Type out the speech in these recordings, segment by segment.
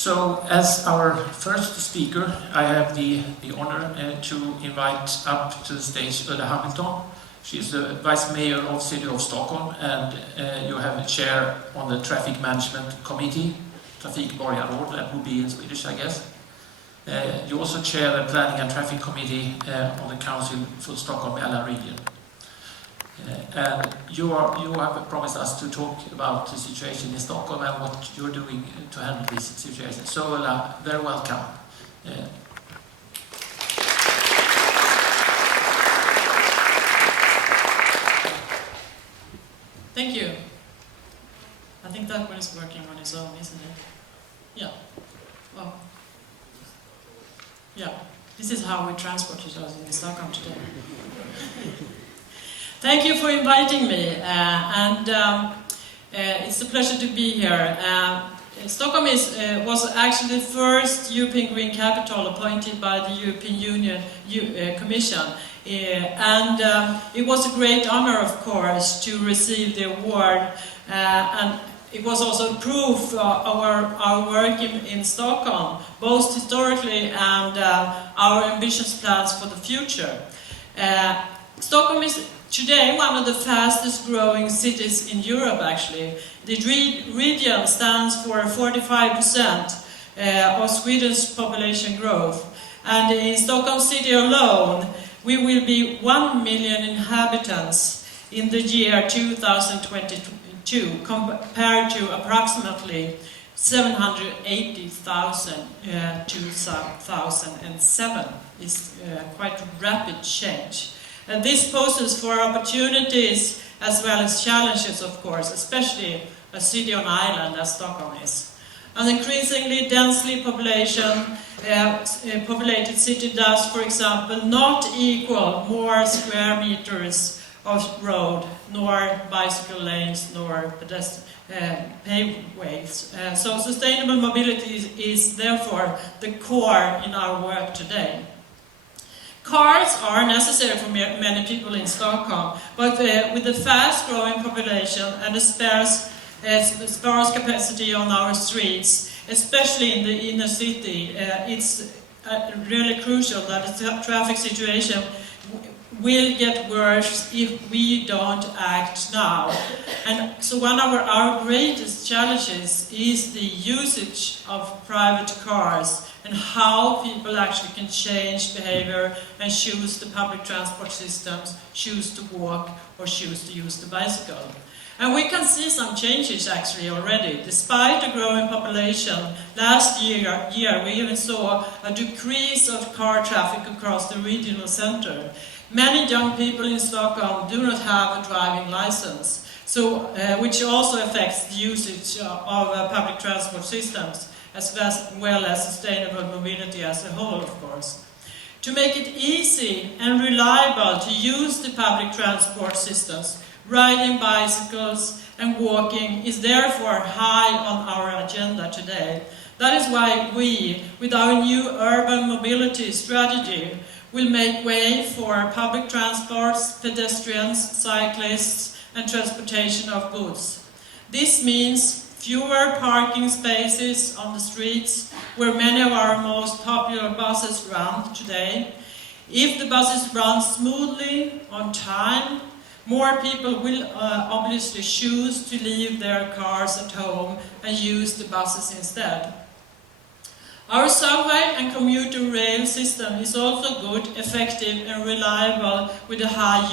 So, as our first speaker, I have the honor to invite up to the stage Ulla Hamilton. She is the Vice Mayor of City of Stockholm, and you have a chair on the Traffic Management Committee, trafikborgarråd, that would be in Swedish, I guess. You also chair the Planning and Traffic Committee on the Council for Stockholm-Mälar region. And you have promised us to talk about the situation in Stockholm and what you're doing to handle this situation. So, Ulla, very welcome. Thank you. I think that one is working on its own, isn't it? Yeah. Well, yeah. This is how we transport ourselves in Stockholm today. Thank you for inviting me, it's a pleasure to be here. Stockholm was actually the first European Green Capital appointed by the European Union Commission. It was a great honor, of course, to receive the award, and it was also proof of our work in Stockholm, both historically and our ambitious plans for the future. Stockholm is today one of the fastest growing cities in Europe, actually. The region stands for 45% of Sweden's population growth. And in Stockholm City alone, we will be 1 million inhabitants in the year 2022, compared to approximately 780,000 2007. It's quite a rapid change. And this poses for opportunities as well as challenges, of course, especially a city on island as Stockholm is. An increasingly densely populated city does, for example, not equal more square meters of road, nor bicycle lanes, nor paved ways. So sustainable mobility is therefore the core in our work today. Cars are necessary for many people in Stockholm, but with the fast-growing population and the sparse capacity on our streets, especially in the inner city, it's really crucial that the traffic situation will get worse if we don't act now. And so one of our greatest challenges is the usage of private cars and how people actually can change behavior and choose the public transport systems, choose to walk or choose to use the bicycle. And we can see some changes actually already. Despite the growing population, last year we even saw a decrease of car traffic across the regional center. Many young people in Stockholm do not have a driving license, so which also affects the usage of public transport systems, as well as sustainable mobility as a whole, of course. To make it easy and reliable to use the public transport systems, riding bicycles and walking is therefore high on our agenda today. That is why we, with our new urban mobility strategy, will make way for public transports, pedestrians, cyclists, and transportation of goods. This means fewer parking spaces on the streets where many of our most popular buses run today. If the buses run smoothly, on time, more people will obviously choose to leave their cars at home and use the buses instead. Our subway and commuter rail system is also good, effective and reliable with a high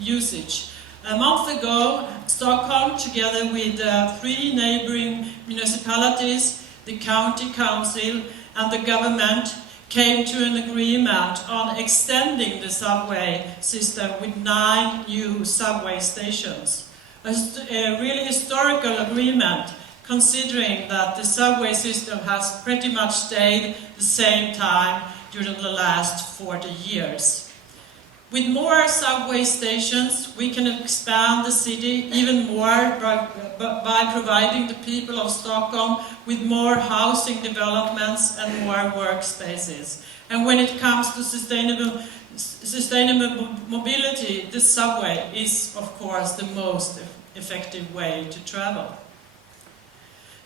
usage. A month ago, Stockholm, together with 3 neighboring municipalities, the county council and the government, came to an agreement on extending the subway system with 9 new subway stations. A really historical agreement, considering that the subway system has pretty much stayed the same time during the last 40 years. With more subway stations, we can expand the city even more by providing the people of Stockholm with more housing developments and more workspaces. And when it comes to sustainable mobility, the subway is, of course, the most effective way to travel.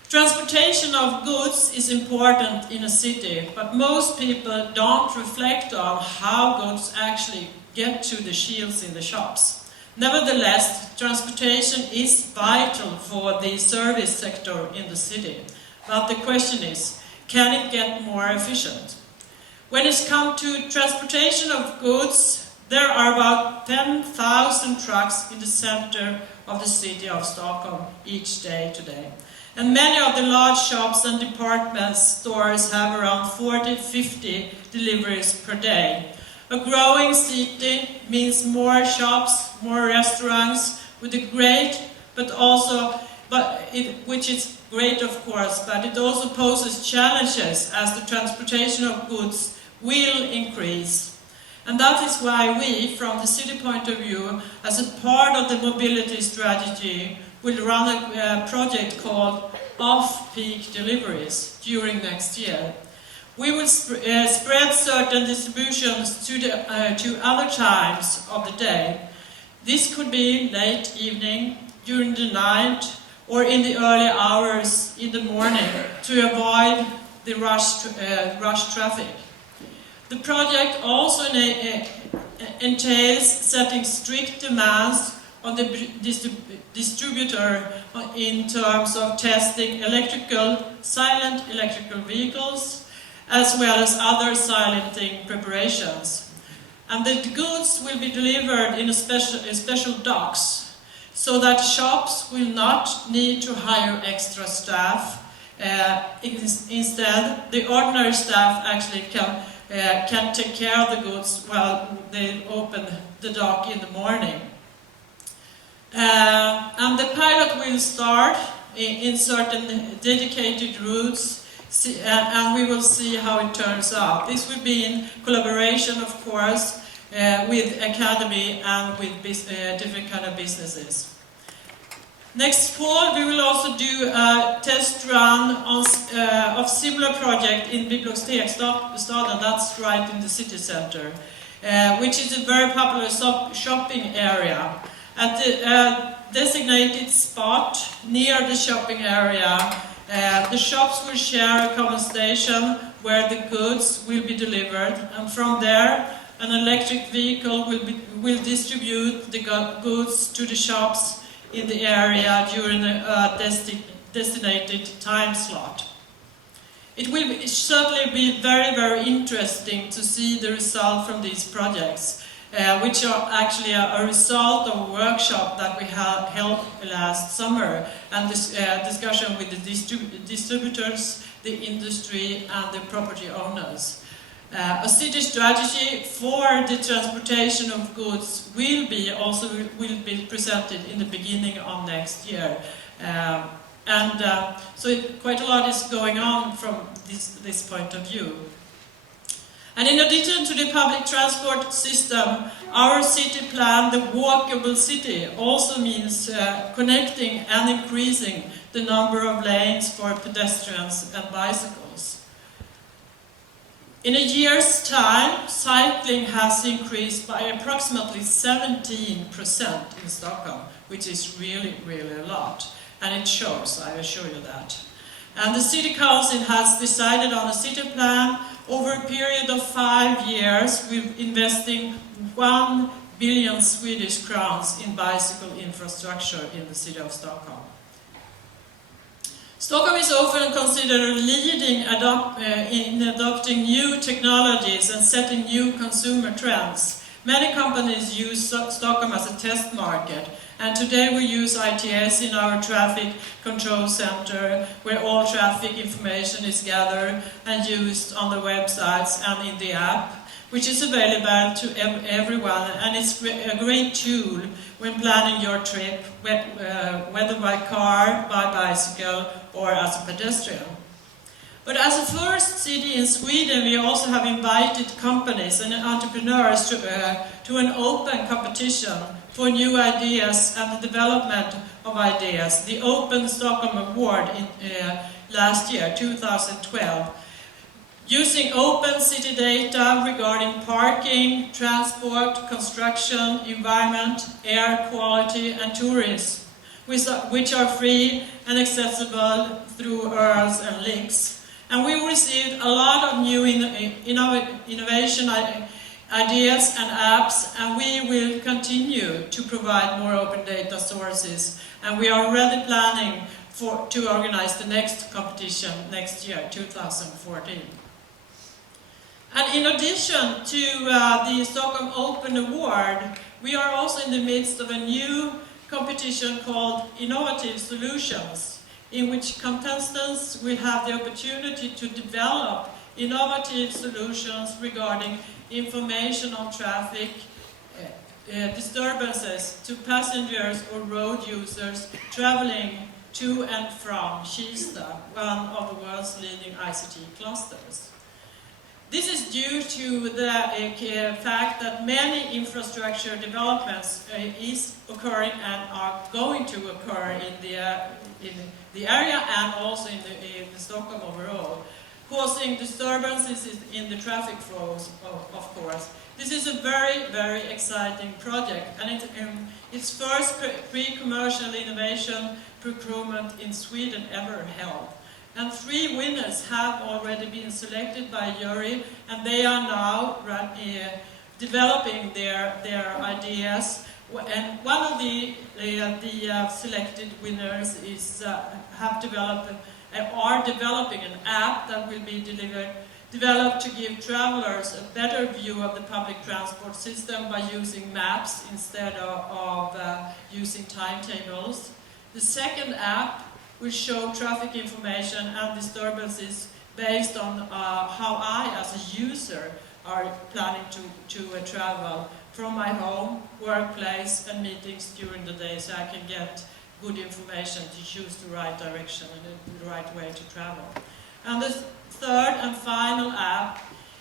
Transportation of goods is important in a city, but most people don't reflect on how goods actually get to the shelves in the shops. Nevertheless, transportation is vital for the service sector in the city. But the question is, can it get more efficient? When it comes to transportation of goods, there are about 10,000 trucks in the center of the city of Stockholm each day today. And many of the large shops and department stores have around 40-50 deliveries per day. A growing city means more shops, more restaurants, with a great, which is great of course, but it also poses challenges as the transportation of goods will increase. And that is why we, from the city point of view, as a part of the mobility strategy, will run a project called Offpeak Deliveries during next year. We will spread certain distributions to other times of the day. This could be late evening, during the night, or in the early hours in the morning to avoid the rush traffic. The project also entails setting strict demands on the distributor in terms of testing silent electrical vehicles, as well as other silencing preparations. And the goods will be delivered in special docks, so that shops will not need to hire extra staff. Instead, the ordinary staff actually can take care of the goods while they open the dock in the morning. And the pilot will start in certain dedicated routes, and we will see how it turns out. This will be in collaboration, of course, with academy and with different kind of businesses. Next fall, we will also do a test run of similar project in Biblioteksstaden, that's right in the city center, which is a very popular shopping area. At the designated spot near the shopping area, the shops will share a common station where the goods will be delivered, and from there an electric vehicle will distribute the goods to the shops in the area during a designated time slot. It will certainly be very, very interesting to see the result from these projects, which are actually a result of a workshop that we held last summer, and this discussion with the distributors, the industry and the property owners. A city strategy for the transportation of goods will be presented in the beginning of next year. So quite a lot is going on from this point of view. And in addition to the public transport system, our city plan, the walkable city, also means connecting and increasing the number of lanes for pedestrians and bicycles. In a year's time, cycling has increased by approximately 17% in Stockholm, which is really, really a lot. And it shows, I assure you that. And the City Council has decided on a city plan. Over a period of 5 years, we're investing 1 billion Swedish crowns in bicycle infrastructure in the city of Stockholm. Stockholm is often considered leading in adopting new technologies and setting new consumer trends. Many companies use Stockholm as a test market, and today we use ITS in our traffic control center, where all traffic information is gathered and used on the websites and in the app, which is available to everyone, and it's a great tool when planning your trip, whether by car, by bicycle, or as a pedestrian. But as a first city in Sweden, we also have invited companies and entrepreneurs to an open competition for new ideas and the development of ideas, the Open Stockholm Award in last year, 2012. Using open city data regarding parking, transport, construction, environment, air quality and tourism, which are free and accessible through URLs and links. And we received a lot of new innovation ideas and apps, and we will continue to provide more open data sources. And we are already planning to organize the next competition next year, 2014. And in addition to the Stockholm Open Award, we are also in the midst of a new competition called Innovative Solutions, in which contestants will have the opportunity to develop innovative solutions regarding information on traffic disturbances to passengers or road users traveling to and from Kista, one of the world's leading ICT clusters. This is due to the fact that many infrastructure developments is occurring and are going to occur in the area and also in the Stockholm overall, causing disturbances in the traffic flows, of course. This is a very, very exciting project, and it's first pre-commercial innovation procurement in Sweden ever held. And 3 winners have already been selected by a jury, and they are now developing their ideas. And one of the selected winners is are developing an app that will be developed to give travelers a better view of the public transport system by using maps instead of using timetables. The second app will show traffic information and disturbances based on how I, as a user, are planning to travel from my home, workplace, and meetings during the day, so I can get good information to choose the right direction and the right way to travel. And the third and final app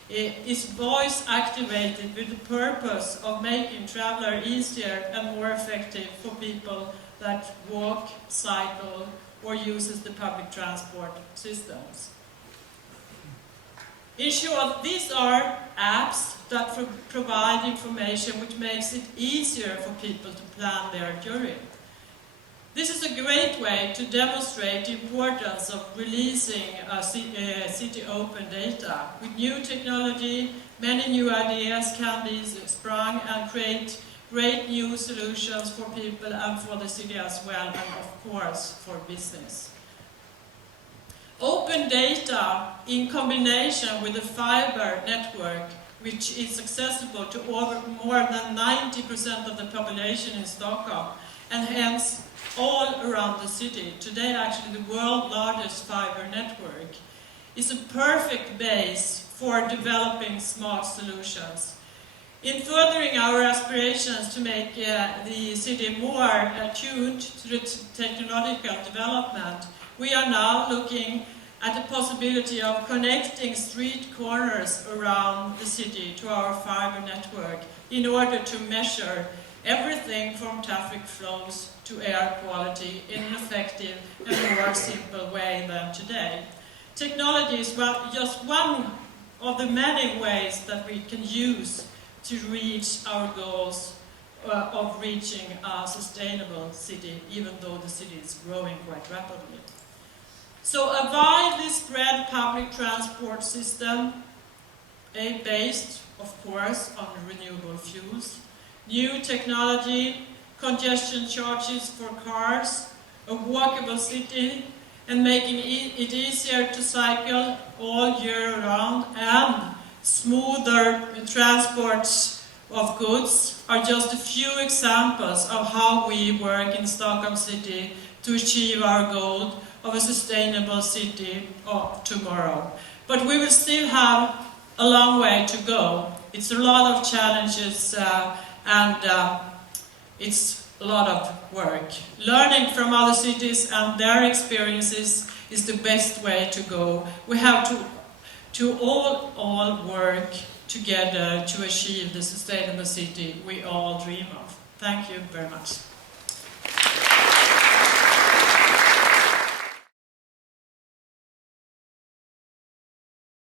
is voice activated with the purpose of making travel easier and more effective for people that walk, cycle, or uses the public transport systems. In short, these are apps that provide information which makes it easier for people to plan their journey. This is a great way to demonstrate the importance of releasing city open data. With new technology, many new ideas can be sprung and create great new solutions for people and for the city as well, and of course for business. Open data in combination with a fiber network, which is accessible to more than 90% of the population in Stockholm, and hence all around the city, today actually the world's largest fiber network, is a perfect base for developing smart solutions. In furthering our aspirations to make the city more attuned to the technological development, we are now looking at the possibility of connecting street corners around the city to our fiber network in order to measure everything from traffic flows to air quality in an effective and more simple way than today. Technology is just one of the many ways that we can use to reach our goals of reaching a sustainable city, even though the city is growing quite rapidly. So a widely spread public transport system, based, of course, on renewable fuels, new technology, congestion charges for cars, a walkable city, and making it easier to cycle all year round, and smoother transports of goods are just a few examples of how we work in Stockholm City to achieve our goal of a sustainable city of tomorrow. But we will still have a long way to go. It's a lot of challenges and it's a lot of work. Learning from other cities and their experiences is the best way to go. We have to all work together to achieve the sustainable city we all dream of. Thank you very much.